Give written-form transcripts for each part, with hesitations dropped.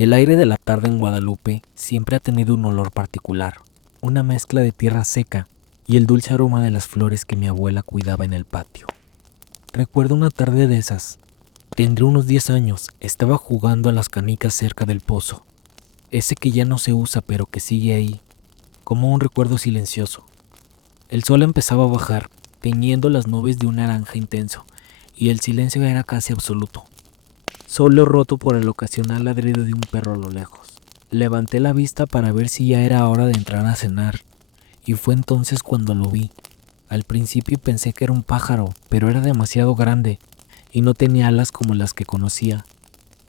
El aire de la tarde en Guadalupe siempre ha tenido un olor particular, una mezcla de tierra seca y el dulce aroma de las flores que mi abuela cuidaba en el patio. Recuerdo una tarde de esas. Tendré unos 10 años, estaba jugando a las canicas cerca del pozo, ese que ya no se usa pero que sigue ahí, como un recuerdo silencioso. El sol empezaba a bajar, teñiendo las nubes de un naranja intenso, y el silencio era casi absoluto, solo roto por el ocasional ladrido de un perro a lo lejos. Levanté la vista para ver si ya era hora de entrar a cenar, y fue entonces cuando lo vi. Al principio pensé que era un pájaro, pero era demasiado grande, y no tenía alas como las que conocía.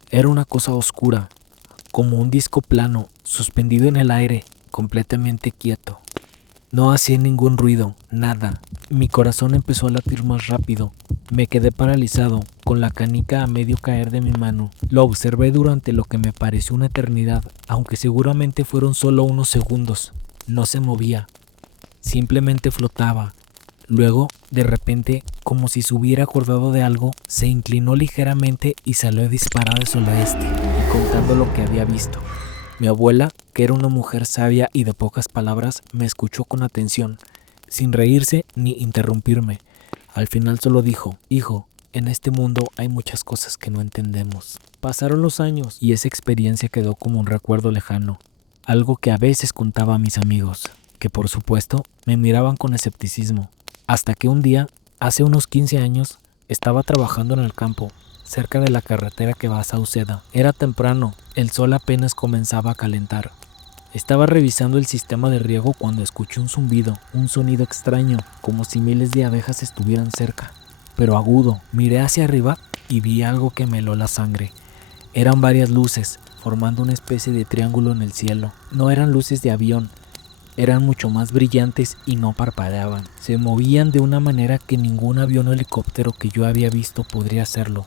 Era una cosa oscura, como un disco plano, suspendido en el aire, completamente quieto. No hacía ningún ruido, nada. Mi corazón empezó a latir más rápido. Me quedé paralizado, con la canica a medio caer de mi mano. Lo observé durante lo que me pareció una eternidad, aunque seguramente fueron solo unos segundos. No se movía, simplemente flotaba. Luego, de repente, como si se hubiera acordado de algo, se inclinó ligeramente y salió disparado hacia el oeste, y contando lo que había visto. Mi abuela, que era una mujer sabia y de pocas palabras, me escuchó con atención, sin reírse ni interrumpirme. Al final solo dijo: hijo, en este mundo hay muchas cosas que no entendemos. Pasaron los años y esa experiencia quedó como un recuerdo lejano, algo que a veces contaba a mis amigos, que por supuesto me miraban con escepticismo. Hasta que un día, hace unos 15 años, estaba trabajando en el campo, cerca de la carretera que va a Sauceda. Era temprano, el sol apenas comenzaba a calentar. Estaba revisando el sistema de riego cuando escuché un zumbido, un sonido extraño, como si miles de abejas estuvieran cerca, pero agudo. Miré hacia arriba y vi algo que me heló la sangre. Eran varias luces, formando una especie de triángulo en el cielo. No eran luces de avión, eran mucho más brillantes y no parpadeaban. Se movían de una manera que ningún avión o helicóptero que yo había visto podría hacerlo,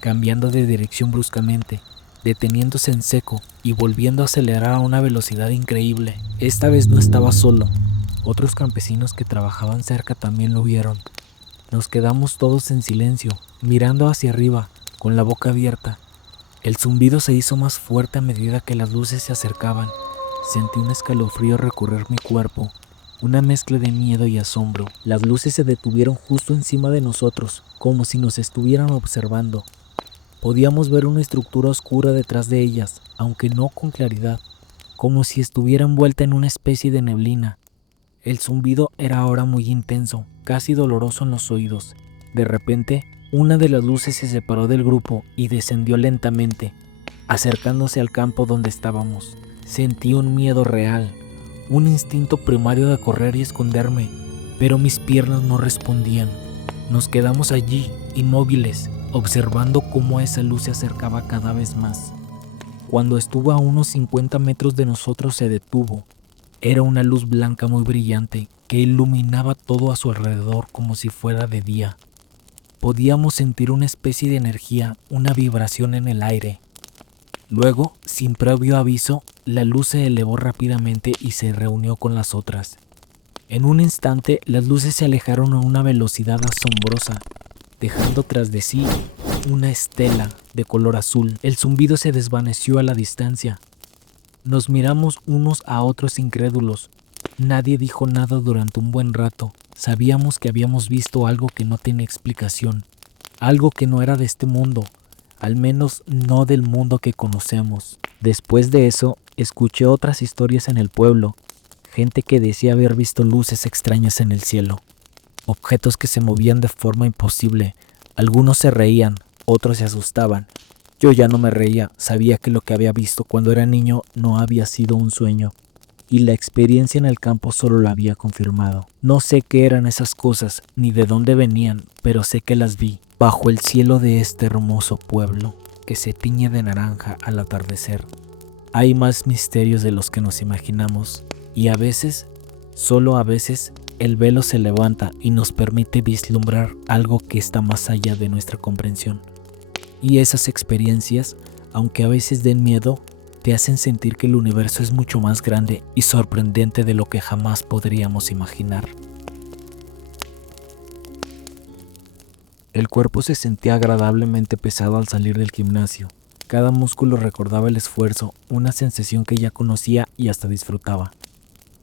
cambiando de dirección bruscamente, deteniéndose en seco y volviendo a acelerar a una velocidad increíble. Esta vez no estaba solo. Otros campesinos que trabajaban cerca también lo vieron. Nos quedamos todos en silencio, mirando hacia arriba, con la boca abierta. El zumbido se hizo más fuerte a medida que las luces se acercaban. Sentí un escalofrío recorrer mi cuerpo, una mezcla de miedo y asombro. Las luces se detuvieron justo encima de nosotros, como si nos estuvieran observando. Podíamos ver una estructura oscura detrás de ellas, aunque no con claridad, como si estuviera envuelta en una especie de neblina. El zumbido era ahora muy intenso, casi doloroso en los oídos. De repente, una de las luces se separó del grupo y descendió lentamente, acercándose al campo donde estábamos. Sentí un miedo real, un instinto primario de correr y esconderme, pero mis piernas no respondían. Nos quedamos allí, inmóviles, observando cómo esa luz se acercaba cada vez más. Cuando estuvo a unos 50 metros de nosotros se detuvo. Era una luz blanca muy brillante que iluminaba todo a su alrededor como si fuera de día. Podíamos sentir una especie de energía, una vibración en el aire. Luego, sin previo aviso, la luz se elevó rápidamente y se reunió con las otras. En un instante, las luces se alejaron a una velocidad asombrosa, dejando tras de sí una estela de color azul. El zumbido se desvaneció a la distancia. Nos miramos unos a otros incrédulos. Nadie dijo nada durante un buen rato. Sabíamos que habíamos visto algo que no tenía explicación, algo que no era de este mundo, al menos no del mundo que conocemos. Después de eso, escuché otras historias en el pueblo, gente que decía haber visto luces extrañas en el cielo, objetos que se movían de forma imposible. Algunos se reían, otros se asustaban. Yo ya no me reía, sabía que lo que había visto cuando era niño no había sido un sueño, y la experiencia en el campo solo lo había confirmado. No sé qué eran esas cosas, ni de dónde venían, pero sé que las vi, bajo el cielo de este hermoso pueblo, que se tiñe de naranja al atardecer. Hay más misterios de los que nos imaginamos, y a veces, solo a veces, el velo se levanta y nos permite vislumbrar algo que está más allá de nuestra comprensión. Y esas experiencias, aunque a veces den miedo, te hacen sentir que el universo es mucho más grande y sorprendente de lo que jamás podríamos imaginar. El cuerpo se sentía agradablemente pesado al salir del gimnasio. Cada músculo recordaba el esfuerzo, una sensación que ya conocía y hasta disfrutaba.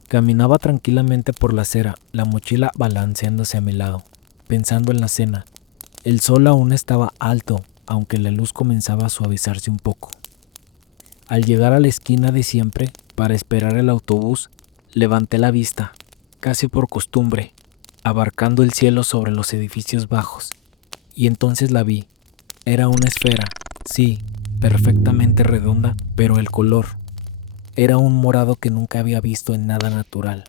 Caminaba tranquilamente por la acera, la mochila balanceándose a mi lado, pensando en la cena. El sol aún estaba alto, aunque la luz comenzaba a suavizarse un poco. Al llegar a la esquina de siempre, para esperar el autobús, levanté la vista, casi por costumbre, abarcando el cielo sobre los edificios bajos. Y entonces la vi. Era una esfera, sí, perfectamente redonda, pero el color era un morado que nunca había visto en nada natural.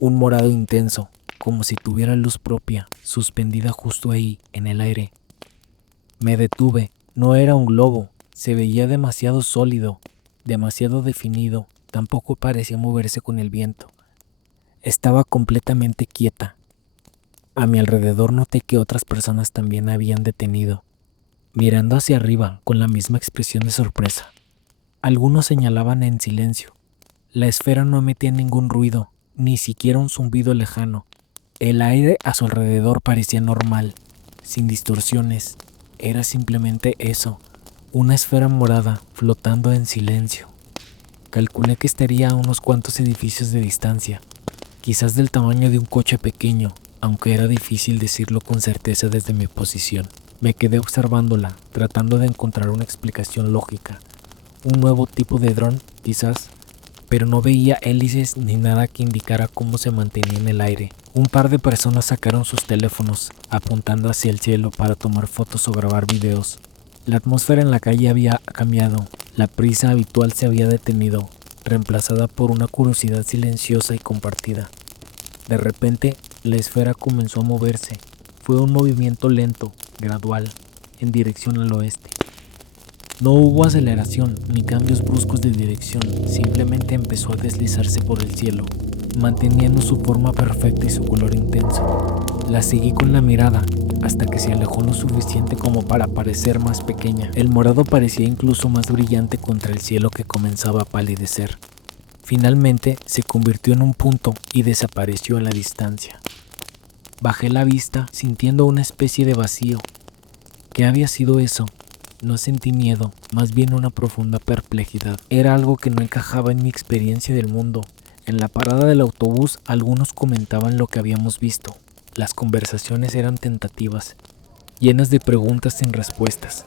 Un morado intenso, como si tuviera luz propia, suspendida justo ahí, en el aire. Me detuve. No era un globo. Se veía demasiado sólido, demasiado definido. Tampoco parecía moverse con el viento. Estaba completamente quieta. A mi alrededor noté que otras personas también habían detenido, mirando hacia arriba con la misma expresión de sorpresa. Algunos señalaban en silencio. La esfera no emitía ningún ruido, ni siquiera un zumbido lejano. El aire a su alrededor parecía normal, sin distorsiones. Era simplemente eso, una esfera morada flotando en silencio. Calculé que estaría a unos cuantos edificios de distancia, quizás del tamaño de un coche pequeño, aunque era difícil decirlo con certeza desde mi posición. Me quedé observándola, tratando de encontrar una explicación lógica. Un nuevo tipo de dron, quizás, pero no veía hélices ni nada que indicara cómo se mantenía en el aire. Un par de personas sacaron sus teléfonos, apuntando hacia el cielo para tomar fotos o grabar videos. La atmósfera en la calle había cambiado, la prisa habitual se había detenido, reemplazada por una curiosidad silenciosa y compartida. De repente, la esfera comenzó a moverse. Fue un movimiento lento, gradual, en dirección al oeste. No hubo aceleración ni cambios bruscos de dirección, simplemente empezó a deslizarse por el cielo, manteniendo su forma perfecta y su color intenso. La seguí con la mirada, hasta que se alejó lo suficiente como para parecer más pequeña. El morado parecía incluso más brillante contra el cielo que comenzaba a palidecer. Finalmente se convirtió en un punto y desapareció a la distancia. Bajé la vista, sintiendo una especie de vacío. ¿Qué había sido eso? No sentí miedo, más bien una profunda perplejidad. Era algo que no encajaba en mi experiencia del mundo. En la parada del autobús, algunos comentaban lo que habíamos visto. Las conversaciones eran tentativas, llenas de preguntas sin respuestas.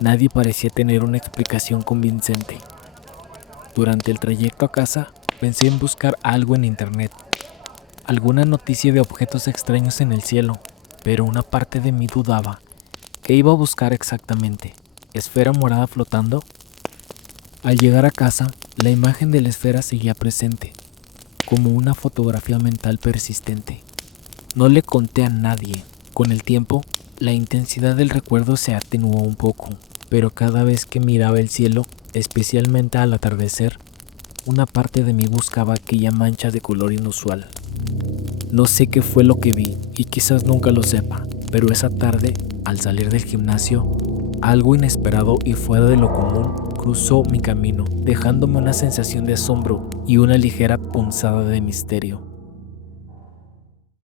Nadie parecía tener una explicación convincente. Durante el trayecto a casa, pensé en buscar algo en internet, alguna noticia de objetos extraños en el cielo, pero una parte de mí dudaba. ¿Qué iba a buscar exactamente? ¿Esfera morada flotando? Al llegar a casa, la imagen de la esfera seguía presente, como una fotografía mental persistente. No le conté a nadie. Con el tiempo, la intensidad del recuerdo se atenuó un poco, pero cada vez que miraba el cielo, especialmente al atardecer, una parte de mí buscaba aquella mancha de color inusual. No sé qué fue lo que vi, y quizás nunca lo sepa, pero esa tarde, al salir del gimnasio, algo inesperado y fuera de lo común cruzó mi camino, dejándome una sensación de asombro y una ligera punzada de misterio.